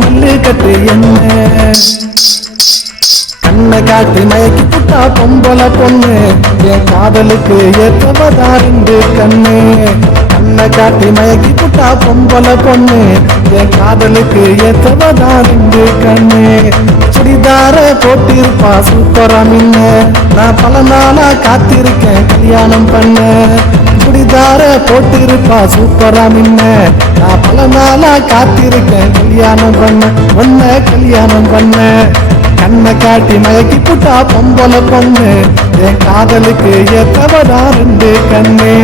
மல்லு கட்டு என்ன கண்ணை காட்டி மயக்கி புட்டா பொம்பளை பொண்ணு என் காதலுக்கு ஏற்றவதா ரெண்டு கண்ணு கண்ணை காட்டி மயக்கி புட்டா பொம்பளை பொண்ணு என் காதலுக்கு ஏற்றவதா ரெண்டு கண்ணு சுடிதார போட்டிருப்பா சூப்பரா மின்ன நான் பல நாளா காத்திருக்கேன் கல்யாணம் பண்ண சுடிதார போட்டிருப்பா சூப்பரா மின்ன நான் பல நாளா காத்திருக்கேன் கல்யாணம் பண்ண ஒன்ன கல்யாணம் பண்ண கண்ணை காட்டி மயக்கி புட்டா பொம்பளை பொண்ணு என் காதலுக்கு ஏற்றவதா ரெண்டு கண்ணு